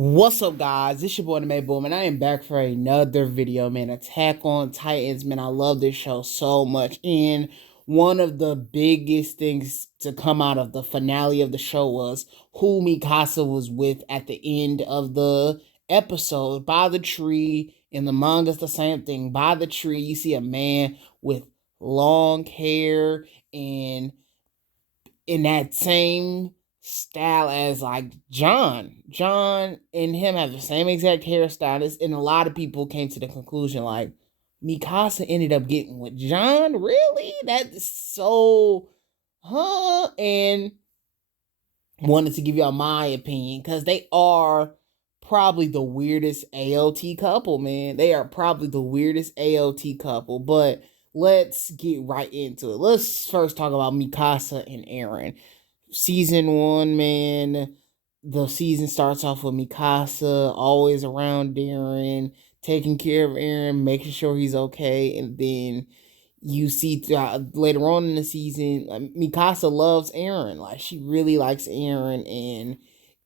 What's up, guys? It's your boy, the May Boom, and I am back for another video, man. Attack on Titans, man. I love this show so much. And one of the biggest things to come out of the finale of the show was who Mikasa was with at the end of the episode. By the tree, in the manga's the same thing. By the tree, you see a man with long hair and in that same style as like John. John and him have the same exact hairstyle. And a lot of people came to the conclusion like Mikasa ended up getting with John. Really? That's so and wanted to give y'all my opinion because they are probably the weirdest AOT couple, man. They are probably the weirdest AOT couple, but let's get right into it. Let's first talk about Mikasa and Eren. Season 1, man, the season starts off with Mikasa always around Eren, taking care of Eren, making sure he's okay, and then you see later on in the season, Mikasa loves Eren. Like, she really likes Eren, and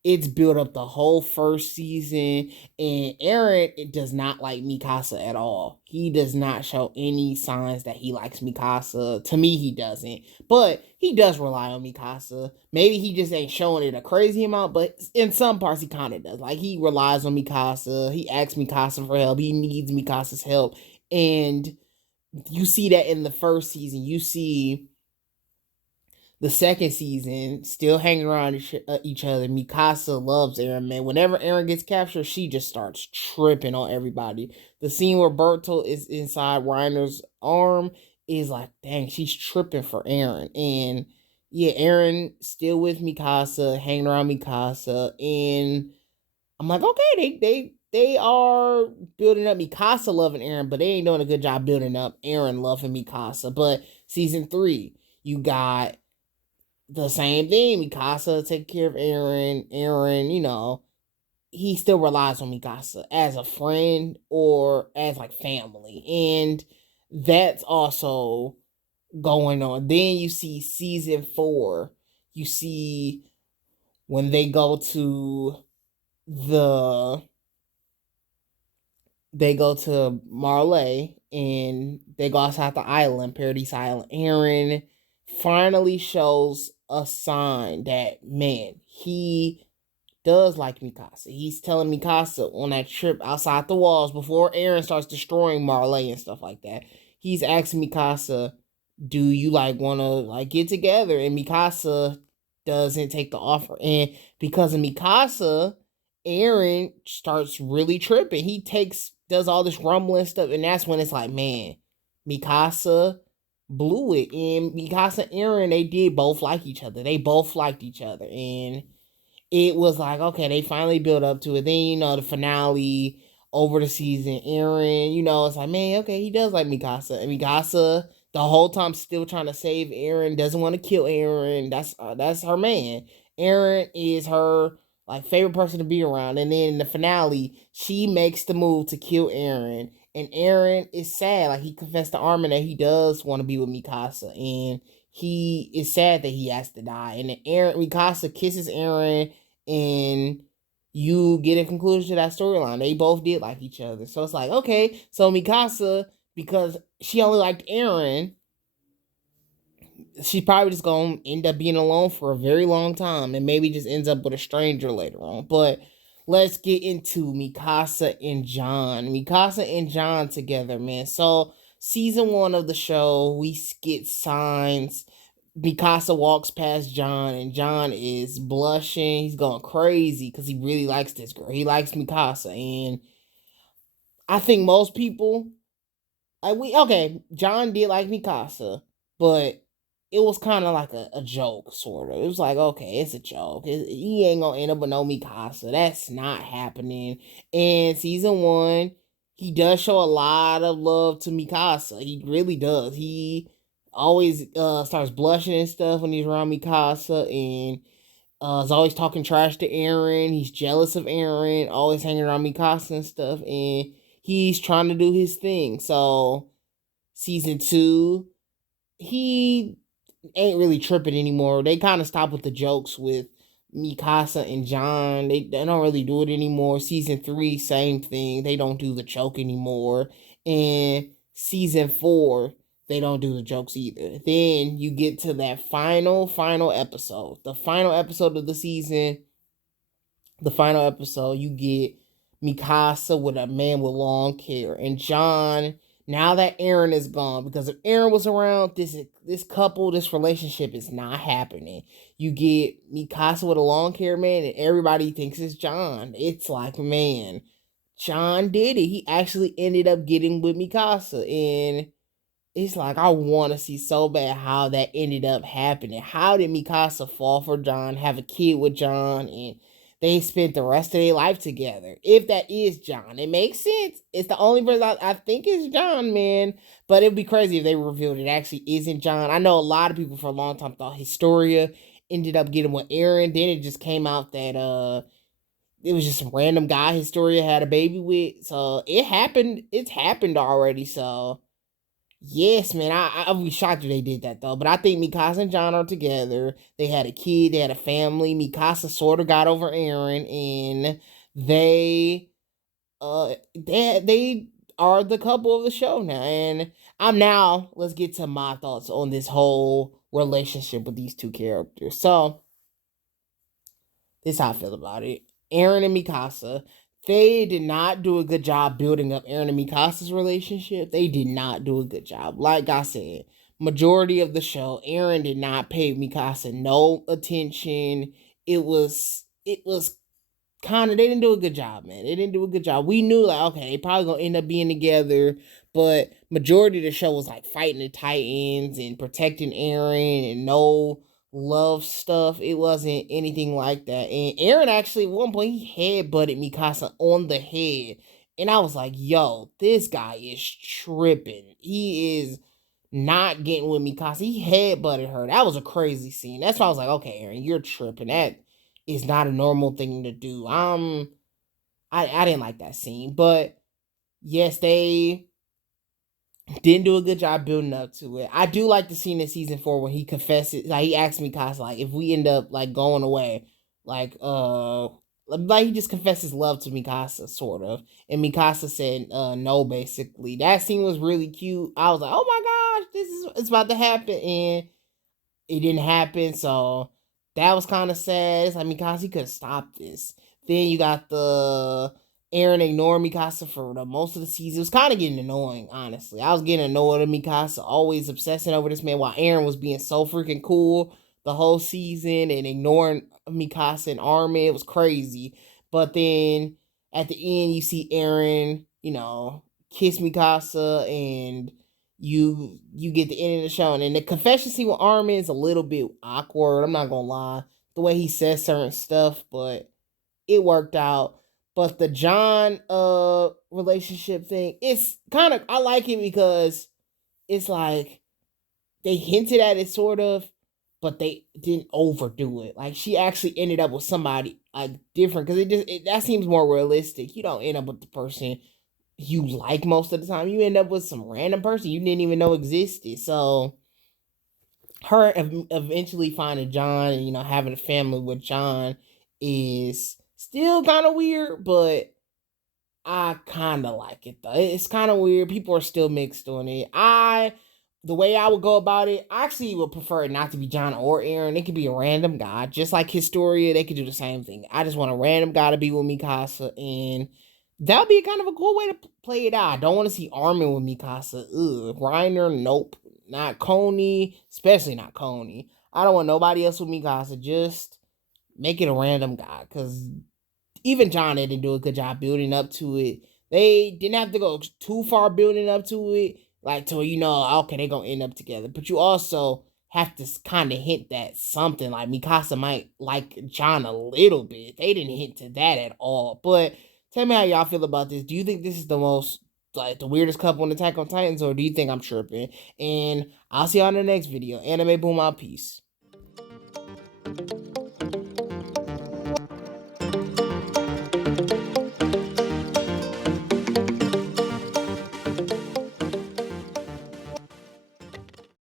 it's built up the whole first season. And Eren, it does not like Mikasa at all. He does not show any signs that he likes Mikasa. To me, he doesn't. But he does rely on Mikasa. Maybe he just ain't showing it a crazy amount, but in some parts he kind of does. Like, he relies on Mikasa. He asks Mikasa for help. He needs Mikasa's help. And you see that in the first season. You see the second season still hanging around each other. Mikasa loves Eren, man. Whenever Eren gets captured, she just starts tripping on everybody. The scene where Bertolt is inside Reiner's arm is like, dang, she's tripping for Eren. And yeah, Eren still with Mikasa, hanging around Mikasa, and I'm like, okay, they are building up Mikasa loving Eren, but they ain't doing a good job building up Eren loving Mikasa. But season 3, you got the same thing. Mikasa take care of Eren. Eren, he still relies on Mikasa as a friend or as like family. And that's also going on. Then you see season 4. You see when they go to the Marley and they go outside the island, Paradise Island. Eren finally shows a sign that, man, he does like Mikasa. He's telling Mikasa on that trip outside the walls before Eren starts destroying Marley and stuff like that. He's asking Mikasa, do you like want to like get together? And Mikasa doesn't take the offer. And because of Mikasa, Eren starts really tripping. He does all this rumbling stuff, and that's when it's like, man, Mikasa blew it. And Mikasa and Eren, they did both like each other. They both liked each other. And it was like, okay, they finally built up to it. Then, the finale over the season, Eren, it's like, man, okay, he does like Mikasa. And Mikasa, the whole time, still trying to save Eren, doesn't want to kill Eren. That's her man. Eren is her like favorite person to be around. And then in the finale, she makes the move to kill Eren. And Eren is sad. Like, he confessed to Armin that he does want to be with Mikasa. And he is sad that he has to die. And then Mikasa kisses Eren, and you get a conclusion to that storyline. They both did like each other. So it's like, okay, so Mikasa, because she only liked Eren, she's probably just gonna end up being alone for a very long time and maybe just ends up with a stranger later on. But let's get into Mikasa and John. Mikasa and John together, man. So season 1 of the show, we get signs. Mikasa walks past John, and John is blushing. He's going crazy because he really likes this girl. He likes Mikasa, and I think most people, John did like Mikasa, but it was kind of like a joke, sort of. It was like, okay, it's a joke. He ain't gonna end up with no Mikasa. That's not happening. And season 1, he does show a lot of love to Mikasa. He really does. He always starts blushing and stuff when he's around Mikasa, and is always talking trash to Eren. He's jealous of Eren, always hanging around Mikasa and stuff, and he's trying to do his thing. So season 2, he ain't really tripping anymore. They kind of stopped with the jokes with Mikasa and John, they don't really do it anymore. Season 3, same thing. They don't do the joke anymore. And season 4, they don't do the jokes either. Then you get to that final episode. The final episode of the season, you get Mikasa with a man with long hair. And John, now that Eren is gone, because if Eren was around, this couple, this relationship is not happening. You get Mikasa with a long hair man, and everybody thinks it's John. It's like, man, John did it. He actually ended up getting with Mikasa. And it's like, I want to see so bad how that ended up happening. How did Mikasa fall for John, have a kid with John, and they spent the rest of their life together? If that is John, it makes sense. It's the only person I think is John, man. But it'd be crazy if they revealed it actually isn't John. I know a lot of people for a long time thought Historia ended up getting with Eren. Then it just came out that it was just some random guy Historia had a baby with. So it happened. It's happened already. So yes, man, I'd be shocked if they did that though. But I think Mikasa and John are together. They had a kid, they had a family. Mikasa sort of got over Eren, and they are the couple of the show now. And let's get to my thoughts on this whole relationship with these two characters. So this is how I feel about it. Eren and Mikasa, they did not do a good job building up Eren and Mikasa's relationship. They did not do a good job. Like I said, majority of the show, Eren did not pay Mikasa no attention. It was kind of, they didn't do a good job, man. They didn't do a good job. We knew like, okay, they probably gonna end up being together, but majority of the show was like fighting the Titans and protecting Eren and no love stuff. It wasn't anything like that. And Eren actually at one point he headbutted Mikasa on the head. And I was like, yo, this guy is tripping. He is not getting with Mikasa. He headbutted her. That was a crazy scene. That's why I was like, okay, Eren, you're tripping. That is not a normal thing to do. I didn't like that scene. But yes, they didn't do a good job building up to it. I do like the scene in season 4 when he confesses, like he asked Mikasa, like, if we end up like going away, like he just confessed his love to Mikasa, sort of. And Mikasa said no, basically. That scene was really cute. I was like, oh my gosh, it's about to happen. And it didn't happen, so that was kind of sad. It's like Mikasa could have stopped this. Then you got the Eren ignoring Mikasa for the most of the season. It was kind of getting annoying, honestly. I was getting annoyed at Mikasa, always obsessing over this man, while Eren was being so freaking cool the whole season and ignoring Mikasa and Armin. It was crazy. But then at the end, you see Eren, kiss Mikasa, and you get the end of the show. And then the confession scene with Armin is a little bit awkward. I'm not gonna lie, the way he says certain stuff, but it worked out. But the John relationship thing, it's kind of, I like it because it's like they hinted at it sort of, but they didn't overdo it. Like she actually ended up with somebody like different, because that seems more realistic. You don't end up with the person you like most of the time. You end up with some random person you didn't even know existed. So her eventually finding John and having a family with John is still kind of weird, but I kind of like it though. It's kind of weird. People are still mixed on it. The way I would go about it, I actually would prefer it not to be John or Eren. It could be a random guy, just like Historia. They could do the same thing. I just want a random guy to be with Mikasa, and that would be kind of a cool way to play it out. I don't want to see Armin with Mikasa. Ugh, Reiner, nope. Not Coney, especially not Coney. I don't want nobody else with Mikasa. Just make it a random guy, because even John didn't do a good job building up to it. They didn't have to go too far building up to it, like to okay, they're gonna end up together. But you also have to kind of hint that something like Mikasa might like John a little bit. They didn't hint to that at all. But tell me how y'all feel about this. Do you think this is the most, like, the weirdest couple in Attack on Titans, or do you think I'm tripping? And I'll see y'all in the next video. Anime Boom out. Peace.